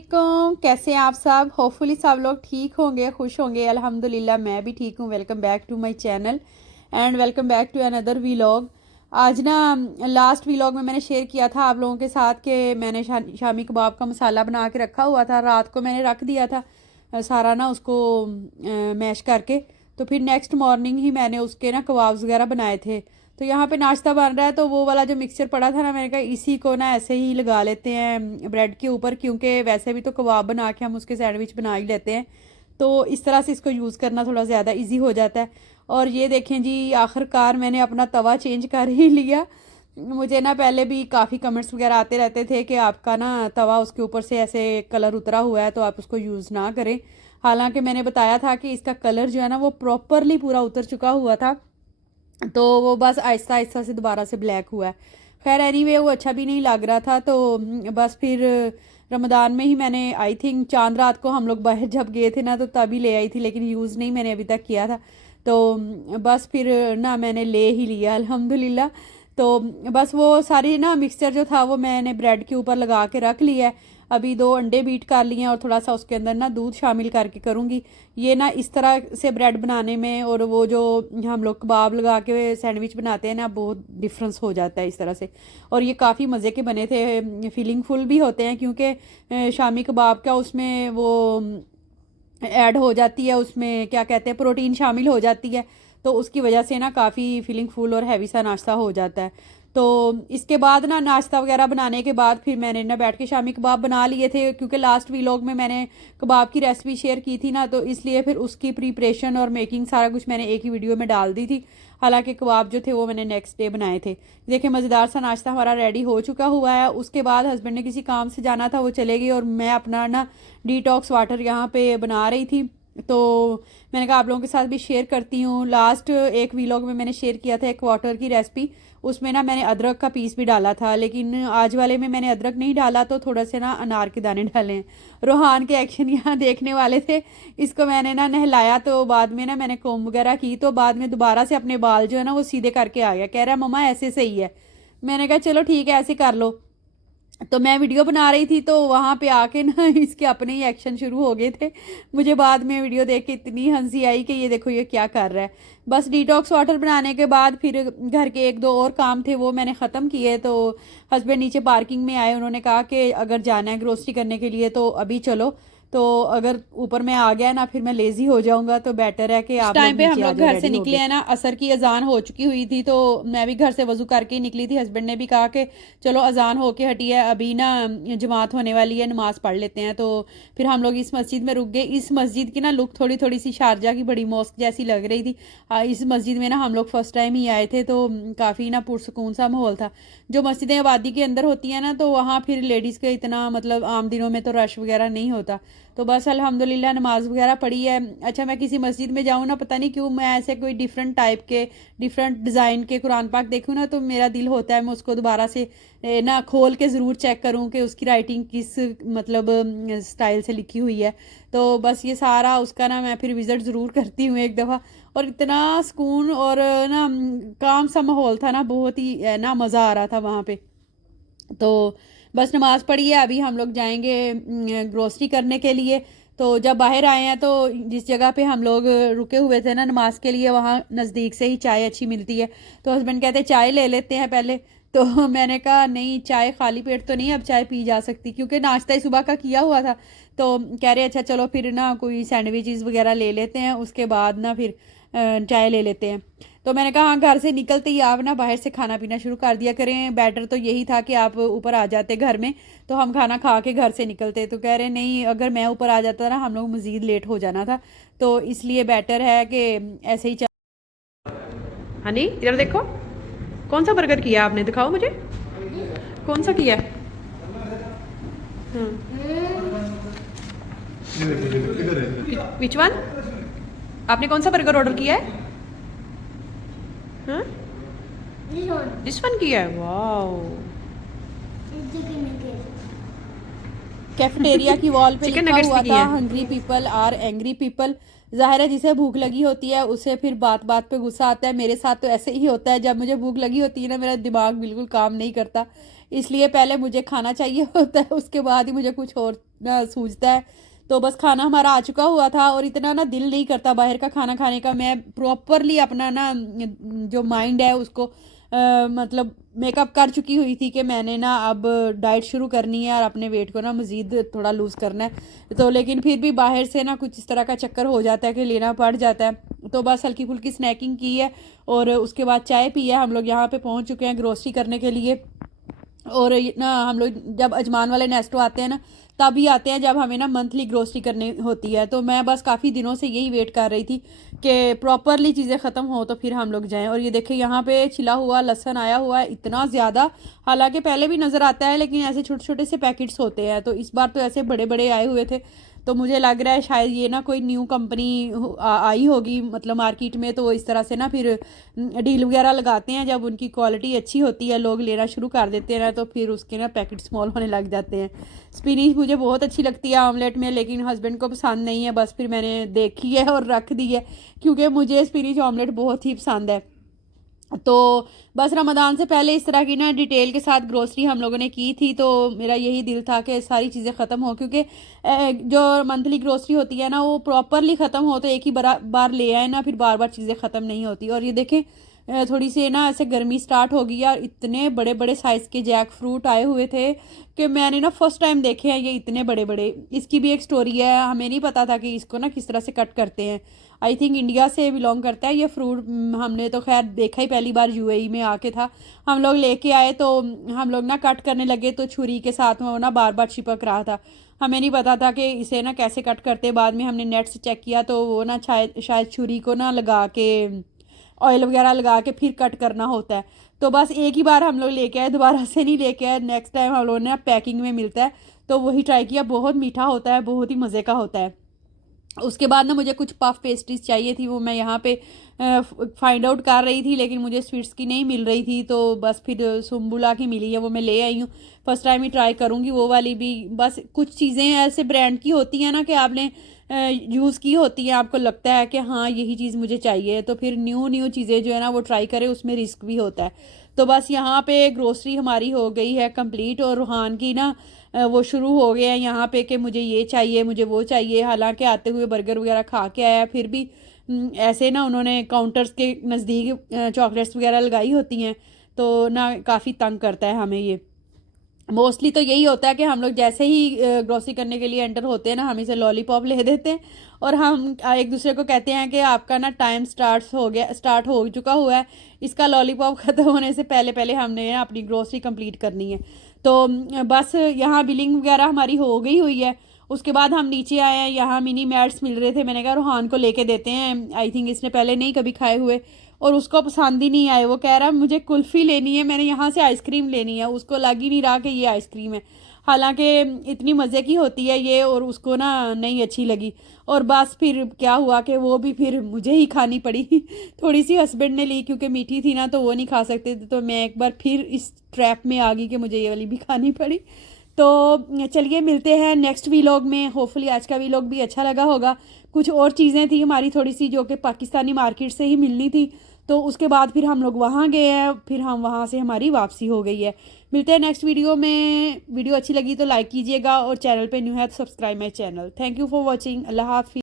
वालेकुम। कैसे हैं आप सब? होपफुली सब लोग ठीक होंगे, खुश होंगे। अल्हम्दुलिल्लाह मैं भी ठीक हूँ। Welcome back to my channel and welcome back to another vlog. आज ना लास्ट व्लॉग में मैंने शेयर किया था आप लोगों के साथ कि मैंने शामी कबाब का मसाला बना के रखा हुआ था। रात को मैंने रख दिया था सारा ना उसको मैश करके। तो फिर नेक्स्ट मॉर्निंग ही मैंने उसके ना कबाब्स वगैरह बनाए थे। तो यहाँ पे नाश्ता बन रहा है, तो वो वाला जो मिक्सचर पड़ा था ना, मैंने कहा इसी को ना ऐसे ही लगा लेते हैं ब्रेड के ऊपर, क्योंकि वैसे भी तो कबाब बना के हम उसके सैंडविच बना ही लेते हैं। तो इस तरह से इसको यूज़ करना थोड़ा ज़्यादा इजी हो जाता है। और ये देखें जी, आखिरकार मैंने अपना तवा चेंज कर ही लिया। मुझे ना पहले भी काफ़ी कमेंट्स वगैरह आते रहते थे कि आपका ना तवा उसके ऊपर से ऐसे कलर उतरा हुआ है तो आप उसको यूज़ ना करें। हालांकि मैंने बताया था कि इसका कलर जो है ना वो प्रॉपरली पूरा उतर चुका हुआ था, तो वो बस आहिस्ता आहिस्ता से दोबारा से ब्लैक हुआ है। खैर एनीवे वो अच्छा भी नहीं लग रहा था, तो बस फिर रमज़ान में ही मैंने आई थिंक चांद रात को हम लोग बाहर जब गए थे ना तो तभी ले आई थी, लेकिन यूज़ नहीं मैंने अभी तक किया था। तो बस फिर ना मैंने ले ही लिया अल्हम्दुलिल्लाह। तो बस वो सारी ना मिक्सचर जो था वो मैंने ब्रेड के ऊपर लगा के रख लिया है। अभी 2 अंडे बीट कर लिए हैं और थोड़ा सा उसके अंदर ना दूध शामिल करके करूँगी। ये ना इस तरह से ब्रेड बनाने में और वो जो हम लोग कबाब लगा के सैंडविच बनाते हैं ना, बहुत डिफरेंस हो जाता है इस तरह से। और ये काफ़ी मज़े के बने थे, फीलिंग फुल भी होते हैं, क्योंकि शामी कबाब का उसमें वो ऐड हो जाती है, उसमें क्या कहते हैं प्रोटीन शामिल हो जाती है। तो उसकी वजह से ना काफ़ी फीलिंग फुल और हैवी सा नाश्ता हो जाता है। तो इसके बाद ना नाश्ता वगैरह बनाने के बाद फिर मैंने ना बैठ के शामी कबाब बना लिए थे, क्योंकि लास्ट व्लॉग में मैंने कबाब की रेसिपी शेयर की थी ना, तो इसलिए फिर उसकी प्रिपरेशन और मेकिंग सारा कुछ मैंने एक ही वीडियो में डाल दी थी। हालांकि कबाब जो थे वो मैंने नेक्स्ट डे बनाए थे। देखिए मज़ेदार सा नाश्ता हमारा रेडी हो चुका हुआ है। उसके बाद हस्बैंड ने किसी काम से जाना था, वो चले गए और मैं अपना ना डिटॉक्स वाटर यहाँ पे बना रही थी। तो मैंने कहा आप लोगों के साथ भी शेयर करती हूँ। लास्ट एक व्लॉग में मैंने शेयर किया था एक वाटर की रेसिपी, उसमें ना मैंने अदरक का पीस भी डाला था, लेकिन आज वाले में मैंने अदरक नहीं डाला, तो थोड़ा से ना अनार के दाने डाले हैं। रोहान के एक्शन यहाँ देखने वाले थे। इसको मैंने ना नहलाया, तो बाद में ना मैंने कोम वगैरह की, तो बाद में दोबारा से अपने बाल जो है ना वो सीधे करके आ गया, कह रहा है मम्मा ऐसे सही है। मैंने कहा चलो ठीक है ऐसे कर लो। तो मैं वीडियो बना रही थी, तो वहाँ पे आके ना इसके अपने ही एक्शन शुरू हो गए थे। मुझे बाद में वीडियो देख के इतनी हंसी आई कि ये देखो ये क्या कर रहा है। बस डिटॉक्स वाटर बनाने के बाद फिर घर के एक दो और काम थे वो मैंने ख़त्म किए। तो हस्बैंड नीचे पार्किंग में आए, उन्होंने कहा कि अगर जाना है ग्रोसरी करने के लिए तो अभी चलो। तो अगर ऊपर में आ गया ना फिर मैं लेज़ी हो जाऊंगा, तो बेटर है कि इस आप लोग टाइम पे हम नीचे आ लोग जाओ घर से रेडी हो निकले गए। हैं ना, असर की अजान हो चुकी हुई थी, तो मैं भी घर से वजू करके ही निकली थी। हस्बैंड ने भी कहा कि चलो अजान होके हटी है, अभी ना जमात होने वाली है, नमाज पढ़ लेते हैं। तो फिर हम लोग इस मस्जिद में रुक गए। इस मस्जिद की ना लुक थोड़ी थोड़ी सी शारजा की बड़ी मॉस्क जैसी लग रही थी। इस मस्जिद में ना हम लोग फर्स्ट टाइम ही आए थे, तो काफ़ी ना पुरसकून सा माहौल था। जो मस्जिदें आबादी के अंदर होती हैं ना, तो वहाँ फिर लेडीज़ का इतना मतलब आम दिनों में तो रश वगैरह नहीं होता। तो बस अल्हम्दुलिल्लाह नमाज वगैरह पढ़ी है। अच्छा मैं किसी मस्जिद में जाऊँ ना, पता नहीं क्यों मैं ऐसे कोई डिफरेंट टाइप के डिफरेंट डिज़ाइन के कुरान पाक देखूँ ना, तो मेरा दिल होता है मैं उसको दोबारा से ना खोल के ज़रूर चेक करूँ कि उसकी राइटिंग किस मतलब स्टाइल से लिखी हुई है। तो बस ये सारा उसका ना मैं फिर विज़िट ज़रूर करती हूँ एक दफ़ा। और इतना सुकून और ना काम सा माहौल था ना, बहुत ही ना मज़ा आ रहा था वहाँ पे। तो बस नमाज़ पढ़ी है, अभी हम लोग जाएंगे ग्रोसरी करने के लिए। तो जब बाहर आए हैं तो जिस जगह पे हम लोग रुके हुए थे ना नमाज के लिए, वहाँ नज़दीक से ही चाय अच्छी मिलती है। तो हस्बैंड कहते चाय ले लेते हैं पहले। तो मैंने कहा नहीं, चाय खाली पेट तो नहीं अब चाय पी जा सकती, क्योंकि नाश्ता ही सुबह का किया हुआ था। तो कह रहे अच्छा चलो फिर ना कोई सैंडविचेस वगैरह ले लेते हैं, उसके बाद ना फिर चाय ले लेते हैं। तो मैंने कहा हाँ, घर से निकलते ही आप ना बाहर से खाना पीना शुरू कर दिया करें। बेटर तो यही था कि आप ऊपर आ जाते घर में, तो हम खाना खा के घर से निकलते। तो कह रहे नहीं, अगर मैं ऊपर आ जाता ना हम लोग मज़ीद लेट हो जाना था, तो इसलिए बेटर है कि ऐसे ही हाँ नहीं, इधर देखो कौन सा बर्गर किया आपने, दिखाओ मुझे कौन सा किया। Which one? आपने कौन सा बर्गर ऑर्डर किया है? हाँ दिस वन किया है, वाओ। कैफेटेरिया की वॉल पे चिकन लिखा नगेट्स हुआ भी किए था हैं। Hungry people are angry people. ज़ाहिर है जिसे भूख लगी होती है उसे फिर बात बात पे गुस्सा आता है। मेरे साथ तो ऐसे ही होता है, जब मुझे भूख लगी होती है ना मेरा दिमाग बिल्कुल काम नहीं करता, इसलिए पहले मुझे खाना चाहिए होता है, उसके बाद ही मुझे कुछ और ना सूझता है। तो बस खाना हमारा आ चुका हुआ था और इतना ना दिल नहीं करता बाहर का खाना खाने का। मैं प्रॉपरली अपना ना जो माइंड है उसको मतलब मेकअप कर चुकी हुई थी कि मैंने ना अब डाइट शुरू करनी है और अपने वेट को ना मज़ीद थोड़ा लूज़ करना है। तो लेकिन फिर भी बाहर से ना कुछ इस तरह का चक्कर हो जाता है कि लेना पड़ जाता है। तो बस हल्की फुल्की स्नैकिंग की है और उसके बाद चाय पी है। हम लोग यहाँ पे पहुँच चुके हैं ग्रोसरी करने के लिए। और ना हम लोग जब अजमान वाले नेस्टो आते हैं ना तभी आते हैं जब हमें ना मंथली ग्रोसरी करनी होती है। तो मैं बस काफ़ी दिनों से यही वेट कर रही थी कि प्रॉपरली चीज़ें ख़त्म हो तो फिर हम लोग जाएं। और ये देखिए यहाँ पे छिला हुआ लहसुन आया हुआ है इतना ज़्यादा, हालांकि पहले भी नज़र आता है लेकिन ऐसे छोटे छोटे से पैकेट्स होते हैं, तो इस बार तो ऐसे बड़े बड़े आए हुए थे। तो मुझे लग रहा है शायद ये ना कोई न्यू कंपनी आई होगी मतलब मार्केट में, तो इस तरह से ना फिर डील वगैरह लगाते हैं। जब उनकी क्वालिटी अच्छी होती है लोग लेना शुरू कर देते हैं ना, तो फिर उसके ना पैकेट स्मॉल होने लग जाते हैं। स्पिनिच मुझे बहुत अच्छी लगती है ऑमलेट में, लेकिन हस्बैंड को पसंद नहीं है, बस फिर मैंने देखी है और रख दी है क्योंकि मुझे स्पिनिच ऑमलेट बहुत ही पसंद है। तो बस रमज़ान से पहले इस तरह की ना डिटेल के साथ ग्रोसरी हम लोगों ने की थी, तो मेरा यही दिल था कि सारी चीज़ें ख़त्म हो, क्योंकि जो मंथली ग्रोसरी होती है ना वो प्रॉपरली ख़त्म हो तो एक ही बार ले आए ना, फिर बार बार चीज़ें ख़त्म नहीं होती। और ये देखें थोड़ी सी ना ऐसे गर्मी स्टार्ट हो गई यार, इतने बड़े बड़े साइज़ के जैक फ्रूट आए हुए थे कि मैंने ना फर्स्ट टाइम देखे हैं ये इतने बड़े बड़े। इसकी भी एक स्टोरी है, हमें नहीं पता था कि इसको ना किस तरह से कट करते हैं। आई थिंक इंडिया से बिलोंग करता है ये फ्रूट। हमने तो खैर देखा ही पहली बार यूएई में आके था। हम लोग लेके आए तो हम लोग ना कट करने लगे तो छुरी के साथ में वो ना बार बार चिपक रहा था। हमें नहीं पता था कि इसे ना कैसे कट करते। बाद में हमने नेट से चेक किया तो वो ना शायद छुरी को ना लगा के ऑयल वगैरह लगा के फिर कट करना होता है। तो बस एक ही बार हम लोग लेके आए, दोबारा से नहीं लेके आए। नेक्स्ट टाइम हम लोगों ने पैकिंग में मिलता है तो वही ट्राई किया, बहुत मीठा होता है, बहुत ही मज़े का होता है। उसके बाद ना मुझे कुछ पफ पेस्ट्रीज चाहिए थी, वो मैं यहाँ पे फाइंड आउट कर रही थी लेकिन मुझे स्वीट्स की नहीं मिल रही थी, तो बस फिर सुम्बुला की मिली है वो मैं ले आई हूँ। फर्स्ट टाइम ही ट्राई करूँगी वो वाली भी। बस कुछ चीज़ें ऐसे ब्रांड की होती हैं ना कि आपने यूज़ की होती हैं, आपको लगता है कि हाँ यही चीज़ मुझे चाहिए, तो फिर न्यू न्यू चीज़ें जो है ना वो ट्राई करें, उसमें रिस्क भी होता है। तो बस यहाँ पे ग्रोसरी हमारी हो गई है कंप्लीट और रूहान की ना वो शुरू हो गए हैं यहाँ पे कि मुझे ये चाहिए मुझे वो चाहिए। हालांकि आते हुए बर्गर वगैरह खा के आया, फिर भी ऐसे ना उन्होंने काउंटर्स के नज़दीक चॉकलेट्स वगैरह लगाई होती हैं, तो ना काफ़ी तंग करता है हमें ये। मोस्टली तो यही होता है कि हम लोग जैसे ही ग्रोसरी करने के लिए एंटर होते हैं ना, हम इसे लॉलीपॉप ले देते हैं और हम एक दूसरे को कहते हैं कि आपका ना टाइम स्टार्ट हो चुका हुआ है, इसका लॉलीपॉप ख़त्म होने से पहले पहले हमने अपनी ग्रोसरी कंप्लीट करनी है। तो बस यहाँ बिलिंग वगैरह हमारी हो गई हुई है। उसके बाद हम नीचे आए हैं, यहाँ मिनी मैट्स मिल रहे थे, मैंने कहा रूहान को लेके देते हैं, आई थिंक इसने पहले नहीं कभी खाए हुए और उसको पसंद ही नहीं आए। वो कह रहा है मुझे कुल्फ़ी लेनी है, मैंने यहाँ से आइसक्रीम लेनी है, उसको लग ही नहीं रहा कि ये आइसक्रीम है। हालांकि इतनी मज़े की होती है ये और उसको ना नहीं अच्छी लगी। और बस फिर क्या हुआ कि वो भी फिर मुझे ही खानी पड़ी थोड़ी सी हस्बैंड ने ली क्योंकि मीठी थी ना तो वो नहीं खा सकते थे, तो मैं एक बार फिर इस ट्रैप में आ गई कि मुझे ये वाली भी खानी पड़ी। तो चलिए मिलते हैं नेक्स्ट वीलॉग में। होपफुली आज का वीलॉग भी अच्छा लगा होगा। कुछ और चीज़ें थी हमारी थोड़ी सी जो कि पाकिस्तानी मार्केट से ही मिलनी थी, तो उसके बाद फिर हम लोग वहाँ गए हैं, फिर हम वहाँ से हमारी वापसी हो गई है। मिलते हैं नेक्स्ट वीडियो में। वीडियो अच्छी लगी तो लाइक कीजिएगा और चैनल पे न्यू है तो subscribe my channel. Thank you for watching. Allah हाफिज़।